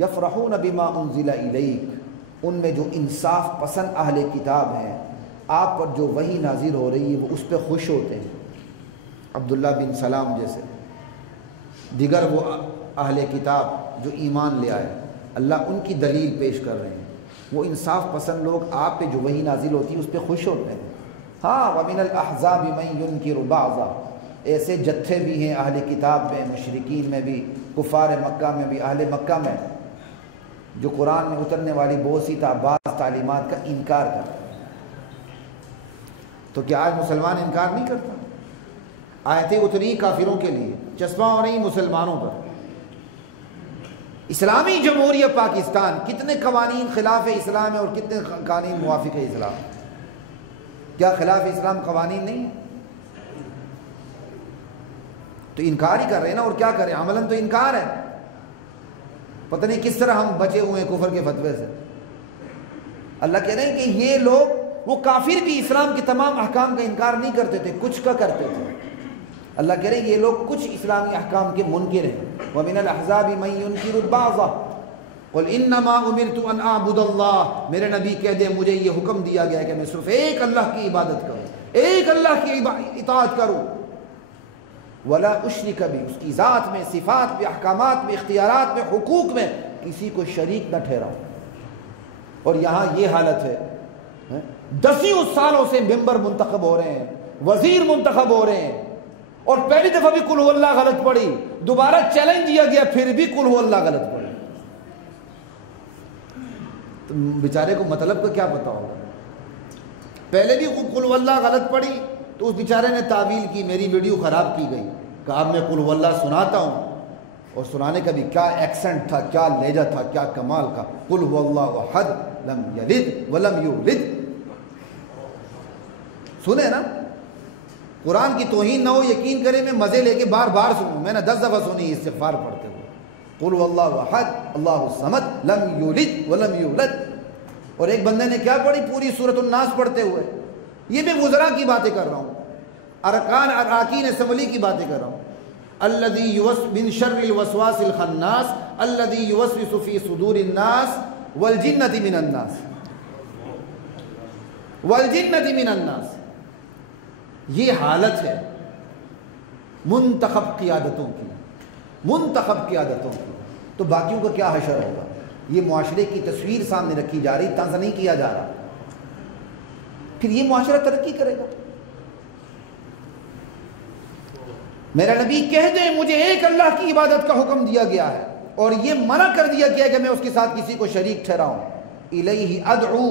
یفرحون بما انزل الیک، ان میں جو انصاف پسند اہل کتاب ہیں، آپ پر جو وحی نازل ہو رہی ہے وہ اس پہ خوش ہوتے ہیں۔ عبداللہ بن سلام جیسے دیگر وہ اہل کتاب جو ایمان لے آئے، اللہ ان کی دلیل پیش کر رہے ہیں، وہ انصاف پسند لوگ آپ پہ جو وحی نازل ہوتی ہے اس پہ خوش ہوتے ہیں۔ ہاں ومن الاحزاب من ينکر بعضا، ایسے جتھے بھی ہیں اہل کتاب میں، مشرکین میں بھی، کفار مکہ میں بھی، اہل مکہ میں، جو قرآن میں اترنے والی بہت سی بعض تعلیمات کا انکار کرتے ہیں۔ تو کیا آج مسلمان انکار نہیں کرتا؟ آیتیں اتری کافروں کے لیے، چشمہ ہو رہی مسلمانوں پر۔ اسلامی جمہوریہ پاکستان کتنے قوانین خلاف اسلام ہے اور کتنے قوانین موافق اسلام؟ کیا خلاف اسلام قوانین نہیں؟ تو انکار ہی کر رہے ہیں نا، اور کیا کریں، عملاً تو انکار ہے۔ پتہ نہیں کس طرح ہم بچے ہوئے ہیں کفر کے فتوے سے۔ اللہ کہہ رہے ہیں کہ یہ لوگ، وہ کافر بھی اسلام کے تمام احکام کا انکار نہیں کرتے تھے، کچھ کا کرتے تھے۔ اللہ کہہ رہے ہیں یہ لوگ کچھ اسلامی احکام کے منکر ہیں۔ وَمِنَ الْأَحْزَابِ مَن يُنْكِرُ الْبَعْضَ قُلْ إِنَّمَا أُمِرْتُ أَنْ أَعْبُدَ اللَّهَ، میرے نبی کہہ دے مجھے یہ حکم دیا گیا ہے کہ میں صرف ایک اللہ کی عبادت کروں، ایک اللہ کی اطاعت کروں، وَلَا أُشْرِكَ بِهِ، اس کی ذات میں، صفات میں، احکامات میں، اختیارات میں، حقوق میں کسی کو شریک نہ ٹھہراؤں۔ اور یہاں یہ حالت ہے، دسیوں سالوں سے ممبر منتخب ہو رہے ہیں، وزیر منتخب ہو رہے ہیں، اور پہلی دفعہ بھی قل هو اللہ غلط پڑی، دوبارہ چیلنج دیا گیا پھر بھی قل هو اللہ غلط پڑی۔ تو بیچارے کو مطلب کا کیا پتا ہوگا؟ پہلے بھی قل هو اللہ غلط پڑی تو اس بیچارے نے تعویل کی، میری ویڈیو خراب کی گئی، کہا اب میں قل هو اللہ سناتا ہوں، اور سنانے کا بھی کیا ایکسنٹ تھا، کیا لہجہ تھا، کیا کمال کا، قل هو اللہ احد لم یلد ولم یولد۔ سنے نا، قرآن کی توہین نہ ہو، یقین کریں میں مزے لے کے بار بار سنوں، میں نے 10 دفعہ سنی استغفار پڑھتے ہوئے، قل هو اللہ احد اللہ الصمد لم یولد ولم یولد۔ اور ایک بندے نے کیا پڑھی؟ پوری سورۃ الناس پڑھتے ہوئے۔ یہ میں وزراء کی باتیں کر رہا ہوں، اراکین اسمبلی کی باتیں کر رہا ہوں۔ الذی من شر الوسواس الخناس الذی یوسوس فی صدور الناس والجنۃ من الناس، والجنۃ من الناس۔ یہ حالت ہے منتخب قیادتوں کی، منتخب قیادتوں کی، تو باقیوں کا کیا حشر ہوگا؟ یہ معاشرے کی تصویر سامنے رکھی جا رہی، طنز نہیں کیا جا رہا، پھر یہ معاشرہ ترقی کرے گا؟ میرا نبی کہہ دے مجھے ایک اللہ کی عبادت کا حکم دیا گیا ہے اور یہ منع کر دیا گیا ہے کہ میں اس کے ساتھ کسی کو شریک ٹھہراؤں۔ الیہ ادعو،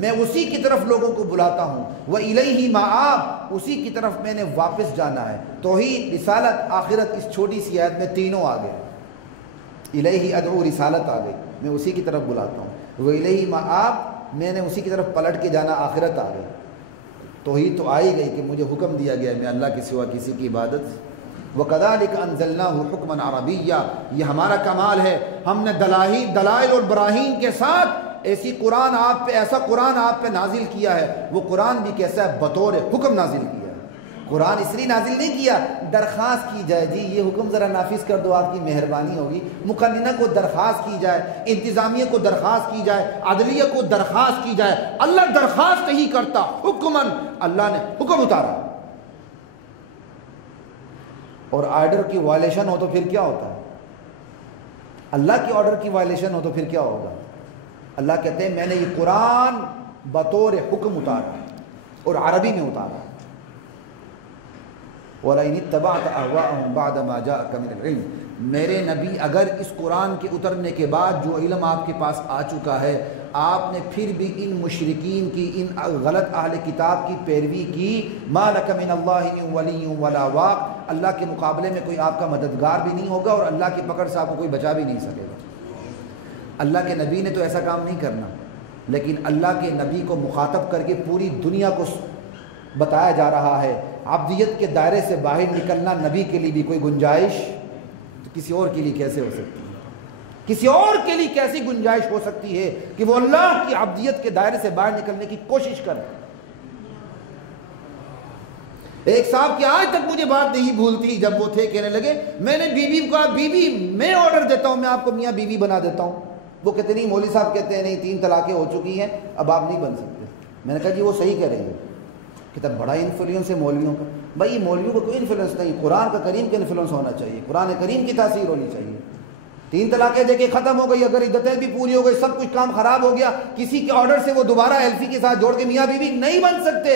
میں اسی کی طرف لوگوں کو بلاتا ہوں، وَإِلَيْهِ مَآب، اسی کی طرف میں نے واپس جانا ہے۔ توحید، رسالت، آخرت، اس چھوٹی سی آیت میں تینوں آ گئے۔ الیہ ادعو، رسالت آ گئی، میں اسی کی طرف بلاتا ہوں، وَإِلَيْهِ مَآب، میں نے اسی کی طرف پلٹ کے جانا، آخرت آ گئی۔ توحید تو آئی گئی کہ مجھے حکم دیا گیا ہے میں اللہ کے سوا کسی کی عبادت۔ وَكَذَلِكَ أَنزَلْنَاهُ حُكْمًا عَرَبِيًّا، یہ ہمارا کمال ہے، ہم نے دلائل اور براہین کے ساتھ ایسی قرآن آپ پہ، ایسا قرآن آپ پہ نازل کیا ہے۔ وہ قرآن بھی کیسا ہے؟ بطور حکم نازل کیا ہے۔ قرآن اس لیے نازل نہیں کیا درخواست کی جائے جی یہ حکم ذرا نافذ کر دو، آپ کی مہربانی ہوگی، مقننہ کو درخواست کی جائے، انتظامیہ کو درخواست کی جائے، عدلیہ کو درخواست کی جائے۔ اللہ درخواست نہیں کرتا، حکماً اللہ نے حکم اتارا۔ اور آرڈر کی وائلیشن ہو تو پھر کیا ہوتا ہے؟ اللہ کے آرڈر کی وائلیشن ہو تو پھر کیا ہوگا؟ اللہ کہتے ہیں میں نے یہ قرآن بطور حکم اتارا اور عربی میں اتارا۔ وَلَئِنِ اتَّبَعْتَ أَهْوَاءَهُمْ بَعْدَ مَا جَاءَكَ مِنَ الْعِلْمِ، میرے نبی اگر اس قرآن کے اترنے کے بعد جو علم آپ کے پاس آ چکا ہے، آپ نے پھر بھی ان مشرکین کی، ان غلط اہل کتاب کی پیروی کی، مَا لَكَ مِنَ اللَّهِ مِن وَلِيٍّ وَلَا وَاقٍ، اللہ کے مقابلے میں کوئی آپ کا مددگار بھی نہیں ہوگا اور اللہ کی پکڑ سے آپ کو کوئی بچا بھی نہیں سکے گا۔ اللہ کے نبی نے تو ایسا کام نہیں کرنا، لیکن اللہ کے نبی کو مخاطب کر کے پوری دنیا کو بتایا جا رہا ہے عبدیت کے دائرے سے باہر نکلنا نبی کے لیے بھی کوئی گنجائش تو کسی اور کے لیے کیسے ہو سکتی ہے؟ کسی اور کے لیے کیسی گنجائش ہو سکتی ہے کہ وہ اللہ کی عبدیت کے دائرے سے باہر نکلنے کی کوشش کرے؟ ایک صاحب کی آج تک مجھے بات نہیں بھولتی، جب وہ تھے کہنے لگے میں نے بیوی کو کہا بیوی میں آرڈر دیتا ہوں، میں آپ کو میاں بیوی بنا دیتا ہوں۔ وہ کہتے نہیں، مولوی صاحب کہتے ہیں نہیں 3 طلاقیں ہو چکی ہیں اب آپ نہیں بن سکتے۔ میں نے کہا جی وہ صحیح کہہ رہے ہیں، کہتا بڑا انفلوئنس ہے مولویوں کا۔ بھائی مولویوں کا کوئی انفلوئنس نہیں، قرآن کا کریم کا انفلوئنس ہونا چاہیے، قرآن کریم کی تاثیر ہونی چاہیے۔ 3 طلاقیں دے کے ختم ہو گئی، اگر عدتیں بھی پوری ہو گئی، سب کچھ کام خراب ہو گیا، کسی کے آرڈر سے وہ دوبارہ ایلفی کے ساتھ جوڑ کے میاں بیوی نہیں بن سکتے،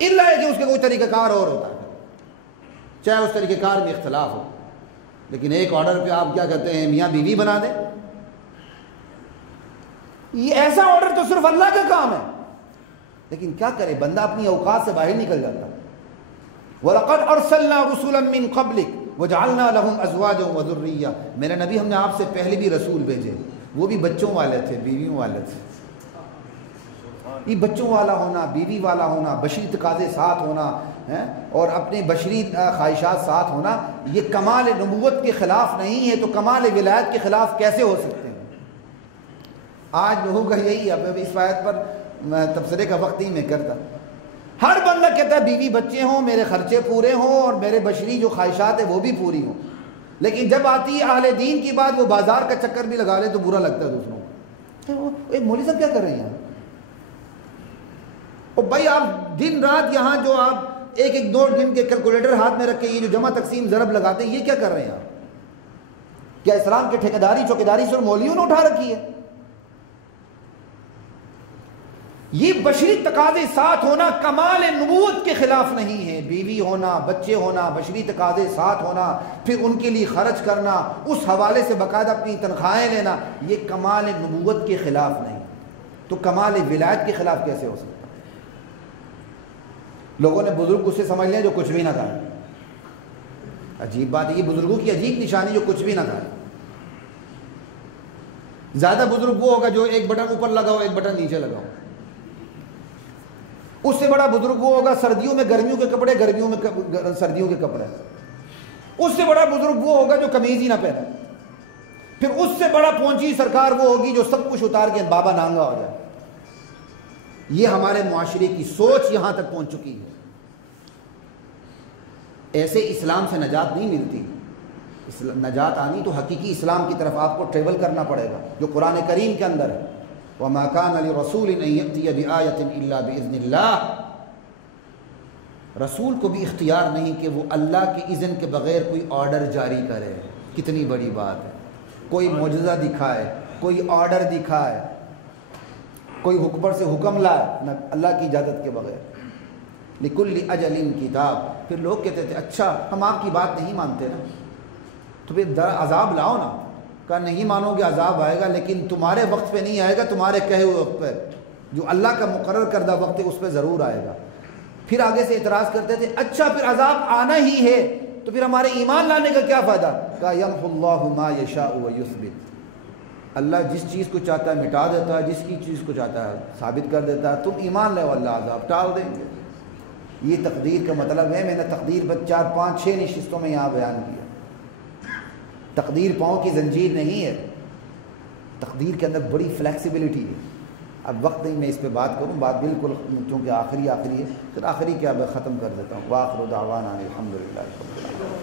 الا ہے کہ اس کے کوئی طریقہ کار اور ہوتا ہے، چاہے اس طریقہ کار میں اختلاف ہو، لیکن ایک آرڈر پہ آپ کیا کہتے ہیں میاں بیوی بنا دیں؟ یہ ایسا آرڈر تو صرف اللہ کا کام ہے، لیکن کیا کرے بندہ اپنی اوقات سے باہر نکل جاتا۔ وَلَقَدْ أَرْسَلْنَا رُسُلًا مِّن قَبْلِكَ وجعلنا لهم ازواجا وذريہ، میرے نبی ہم نے آپ سے پہلے بھی رسول بھیجے، وہ بھی بچوں والے تھے، بیویوں والے تھے۔ یہ بچوں والا ہونا، بیوی والا ہونا، بشری تقاضے ساتھ ہونا اور اپنے بشری خواہشات ساتھ ہونا، یہ کمال نبوت کے خلاف نہیں ہے، تو کمال ولایت کے خلاف کیسے ہو سکتے ہیں؟ آج لوگوں کا یہی ہے، اب اس آیت پر تبصرے کا وقت ہی میں کرتا، ہر بندہ کہتا ہے بیوی بچے ہوں، میرے خرچے پورے ہوں اور میرے بشری جو خواہشات ہیں وہ بھی پوری ہوں، لیکن جب آتی ہے اہل دین کی بات، وہ بازار کا چکر بھی لگا لے تو برا لگتا ہے دوسروں کو۔ ایک مولوی صاحب کیا کر رہے ہیں اور بھائی آپ دن رات یہاں جو آپ ایک ایک دو دن کے کیلکولیٹر ہاتھ میں رکھ کے یہ جو جمع تقسیم ضرب لگاتے ہیں، یہ کیا کر رہے ہیں آپ؟ کیا اسلام کے ٹھیکیداری چوکیداری سے مولویوں نے اٹھا رکھی ہے؟ یہ بشری تقاضے ساتھ ہونا کمال نبوت کے خلاف نہیں ہے، بیوی ہونا، بچے ہونا، بشری تقاضے ساتھ ہونا، پھر ان کے لیے خرچ کرنا، اس حوالے سے باقاعدہ اپنی تنخواہیں لینا، یہ کمال نبوت کے خلاف نہیں، تو کمال ولایت کے خلاف کیسے ہو سکتا؟ لوگوں نے بزرگ اس سے سمجھ لیا جو کچھ بھی نہ کہا۔ عجیب بات ہے، یہ بزرگوں کی عجیب نشانی، جو کچھ بھی نہ کہا۔ زیادہ بزرگ وہ ہوگا جو ایک بٹن اوپر لگاؤ ایک بٹن نیچے لگاؤ، اس سے بڑا بزرگ وہ ہوگا سردیوں میں گرمیوں کے کپڑے، گرمیوں میں سردیوں کے کپڑے، اس سے بڑا بزرگ وہ ہوگا جو قمیض ہی نہ پہنے، پھر اس سے بڑا پہنچی سرکار وہ ہوگی جو سب کچھ اتار کے بابا نانگا ہو جائے۔ یہ ہمارے معاشرے کی سوچ یہاں تک پہنچ چکی ہے۔ ایسے اسلام سے نجات نہیں ملتی، نجات آنی تو حقیقی اسلام کی طرف آپ کو ٹریول کرنا پڑے گا، جو قرآن کریم کے اندر ہے۔ وَمَا كَانَ لِرَسُولٍ أَن يَأْتِيَ بِآيَةٍ إِلَّا بِإِذْنِ اللَّهِ، رسول کو بھی اختیار نہیں کہ وہ اللہ کے اذن کے بغیر کوئی آرڈر جاری کرے۔ کتنی بڑی بات ہے، کوئی معجزہ دکھائے، کوئی آرڈر دکھائے، کوئی حکمر سے حکم لائے، نہ اللہ کی اجازت کے بغیر۔ لِكُلِّ أَجَلٍ کتاب۔ پھر لوگ کہتے تھے اچھا ہم آپ کی بات نہیں مانتے نا، تو پھر عذاب لاؤ نا۔ کہا نہیں مانو گے عذاب آئے گا، لیکن تمہارے وقت پہ نہیں آئے گا، تمہارے کہے ہوئے وقت پہ، جو اللہ کا مقرر کردہ وقت ہے اس پہ ضرور آئے گا۔ پھر آگے سے اعتراض کرتے تھے اچھا پھر عذاب آنا ہی ہے تو پھر ہمارے ایمان لانے کا کیا فائدہ؟ کہا یمحو اللہ ما یشاء ویثبت، اللہ جس چیز کو چاہتا ہے مٹا دیتا ہے، جس کی چیز کو چاہتا ہے ثابت کر دیتا ہے۔ تم ایمان لے اللہ عذاب ٹال دیں گے۔ یہ تقدیر کا مطلب ہے، میں نے تقدیر پر 4 5 6 نشستوں میں یہاں بیان کیا۔ تقدیر پاؤں کی زنجیر نہیں ہے، تقدیر کے اندر بڑی فلیکسیبلٹی ہے۔ اب وقت نہیں میں اس پہ بات کروں، بات بالکل چونکہ آخری ہے، پھر آخری کیا میں ختم کر دیتا ہوں۔ وآخر دعوانا الحمدللہ رب العالمین۔